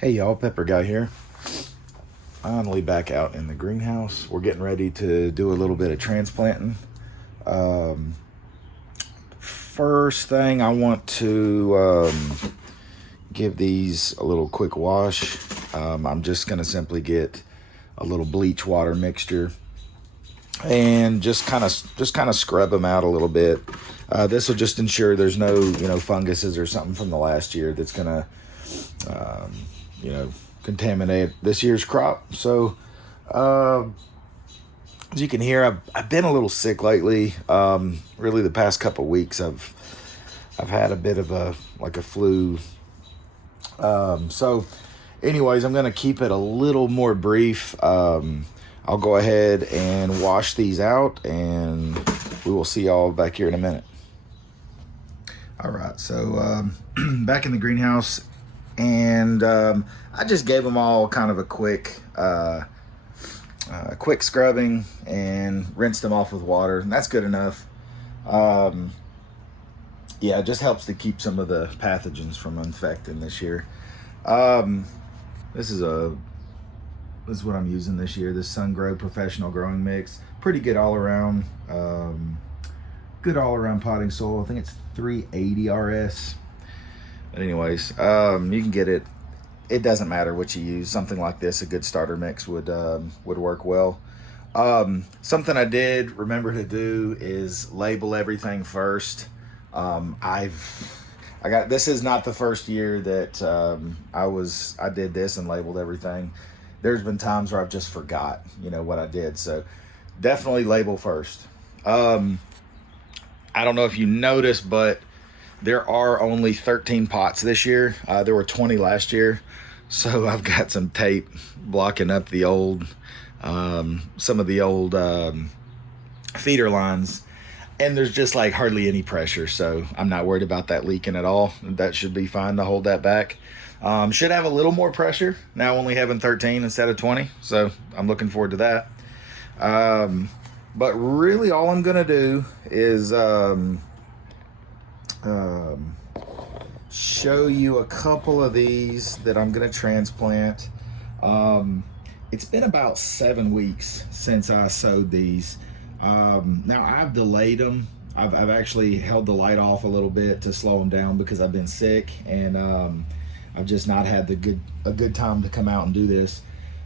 Hey y'all, Pepper Guy here. Finally back out in the greenhouse. We're getting ready to do a little bit of transplanting. Um, First thing, I want to give these a little quick wash. I'm just going to simply get a little bleach water mixture and just kind of scrub them out a little bit. This will just ensure there's no funguses or something from the last year that's gonna um, you know contaminate this year's crop. So uh, as you can hear, I've been a little sick lately. Really, the past couple weeks, I've had a bit of a flu. So, anyways, I'm gonna keep it a little more brief. I'll go ahead and wash these out, and we will see y'all back here in a minute. All right, so back in the greenhouse, and I just gave them all kind of a quick scrubbing and rinsed them off with water, and that's good enough. Um, yeah, it just helps to keep some of the pathogens from infecting this year. Um, this is a this is what I'm using this year. This SunGrow Professional Growing Mix, pretty good all around. Good all around potting soil. I think it's 380 RS. But anyways, you can get it. It doesn't matter what you use. Something like this, a good starter mix would work well. Something I did remember to do is label everything first. I got this is not the first year that I did this and labeled everything. There's been times where I've just forgot, what I did. So definitely label first. I don't know if you noticed, but there are only 13 pots this year. There were 20 last year. So I've got some tape blocking up some of the old feeder lines. And there's just like hardly any pressure. So I'm not worried about that leaking at all. That should be fine to hold that back. Should have a little more pressure now, only having 13 instead of 20. So I'm looking forward to that. But really, all I'm gonna do is show you a couple of these that I'm gonna transplant. Um, it's been about 7 weeks since I sowed these. Now I've delayed them. I've actually held the light off a little bit to slow them down because I've been sick, and I've just not had a good time to come out and do this.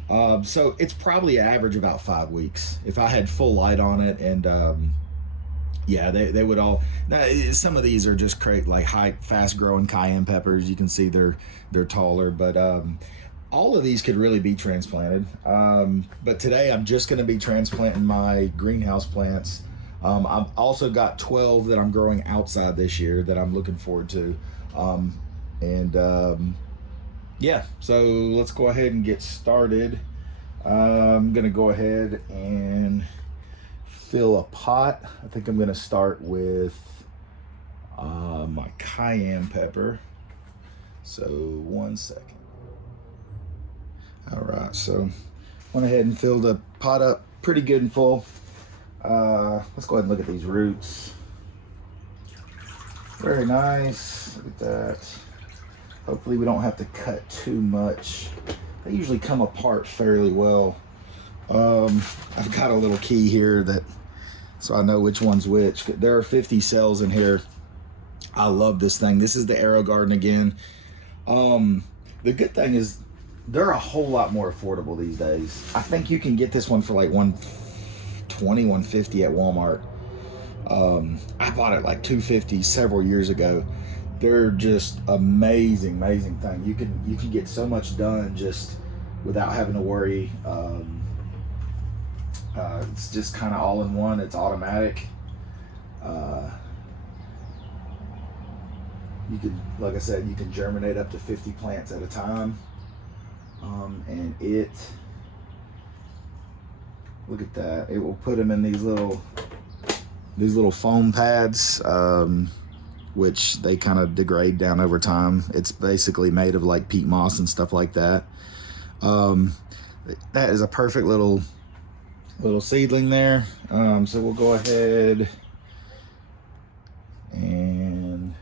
So it's probably average about 5 weeks. If I had full light on it, and yeah, they would all. Now, some of these are just create like high, fast growing cayenne peppers. You can see they're taller, but all of these could really be transplanted. But today I'm just going to be transplanting my greenhouse plants. I've also got 12 that I'm growing outside this year that I'm looking forward to. And yeah, so let's go ahead and get started. I'm gonna go ahead and fill a pot. I think I'm gonna start with my cayenne pepper. So 1 second. All right, so went ahead and filled the pot up pretty good and full. Let's go ahead and look at these roots. Very nice. Look at that. Hopefully we don't have to cut too much. They usually come apart fairly well. I've got a little key here so I know which one's which. There are 50 cells in here. I love this thing. This is the Arrow Garden again. The good thing is they're a whole lot more affordable these days. I think you can get this one for like 120, 150 at Walmart. I bought it like 250 several years ago. They're just amazing thing. You can get so much done just without having to worry. It's just kind of all in one. It's automatic. You can, like I said, you can germinate up to 50 plants at a time. And look at that. It will put them in these little foam pads. Which they kind of degrade down over time. It's basically made of like peat moss and stuff like that. That is a perfect little seedling there. So we'll go ahead and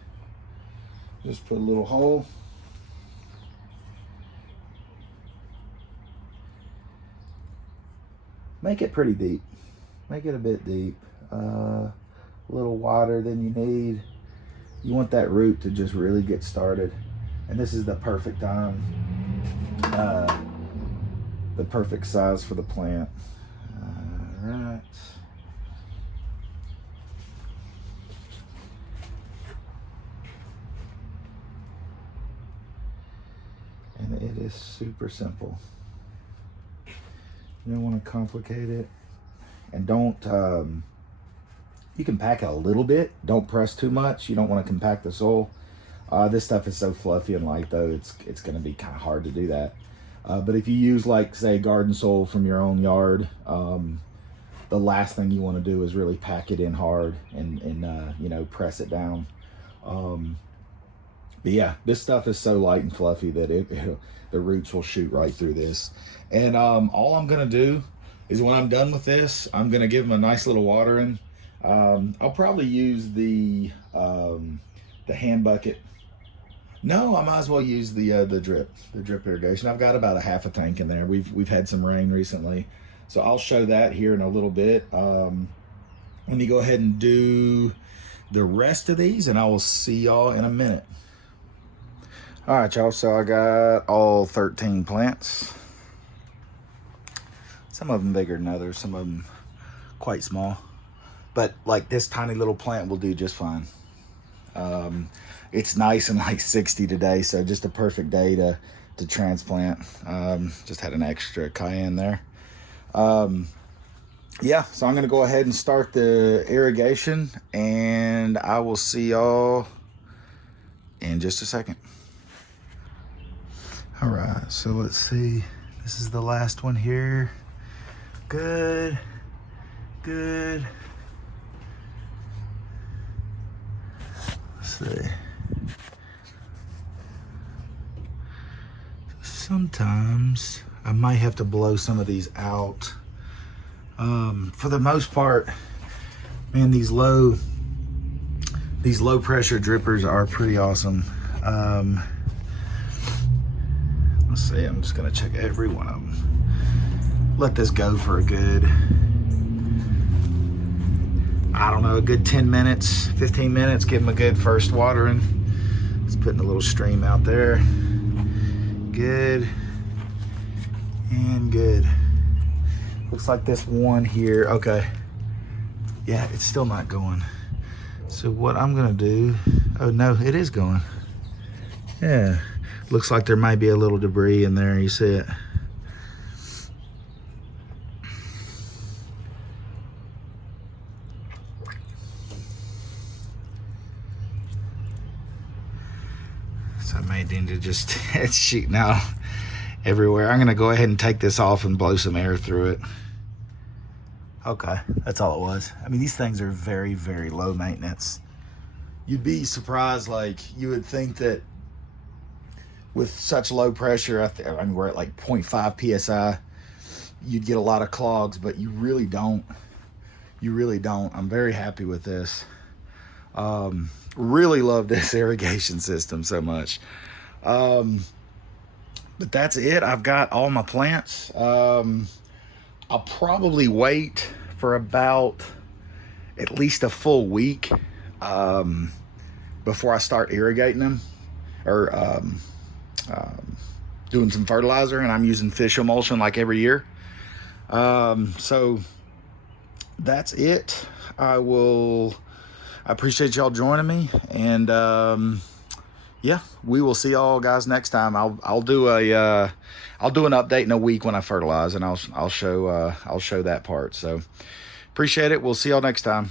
just put a little hole. make it pretty deep. Make it a bit deep. A little wider than you need. You want that root to just really get started. And this is the perfect time, the perfect size for the plant. All right. And it is super simple. You don't want to complicate it. And don't, you can pack it a little bit. Don't press too much. You don't want to compact the soil. This stuff is so fluffy and light though, it's going to be kind of hard to do that. But if you use like say garden soil from your own yard, the last thing you want to do is really pack it in hard and you know, press it down. But yeah, this stuff is so light and fluffy that the roots will shoot right through this. And all I'm gonna do is when I'm done with this, I'm gonna give them a nice little watering. I'll probably use the hand bucket. No, I might as well use the drip irrigation. I've got about a half a tank in there. We've had some rain recently, so I'll show that here in a little bit. Let me go ahead and do the rest of these, and I will see y'all in a minute. All right, y'all, so I got all 13 plants. Some of them bigger than others, some of them quite small. But like this tiny little plant will do just fine. It's nice and like 60 today, so just a perfect day to transplant. Just had an extra cayenne there. Yeah, so I'm gonna go ahead and start the irrigation, and I will see y'all in just a second. All right, so let's see. This is the last one here. Good, good. Let's see. Sometimes I might have to blow some of these out. For the most part, man, these low pressure drippers are pretty awesome. Let's see, I'm just gonna check every one of them. Let this go for a good, I don't know, a good 10 minutes, 15 minutes, give them a good first watering. Just putting a little stream out there. Good and good. Looks like this one here, okay. Yeah, it's still not going. So what I'm gonna do, oh no, it is going. Yeah, looks like there might be a little debris in there, you see it. So I may need to just, it's shooting out everywhere. I'm gonna go ahead and take this off and blow some air through it. Okay, that's all it was. I mean, these things are very, very low maintenance. You'd be surprised, like you would think that with such low pressure, I mean, we're at like 0.5 PSI, you'd get a lot of clogs, but you really don't. You really don't. I'm very happy with this. Really love this irrigation system so much. But that's it. I've got all my plants. I'll probably wait for about at least a full week before I start irrigating them or doing some fertilizer, and I'm using fish emulsion like every year. So that's it. I appreciate y'all joining me, and yeah, we will see y'all guys next time. I'll do an update in a week when I fertilize, and I'll show that part. So appreciate it. We'll see y'all next time.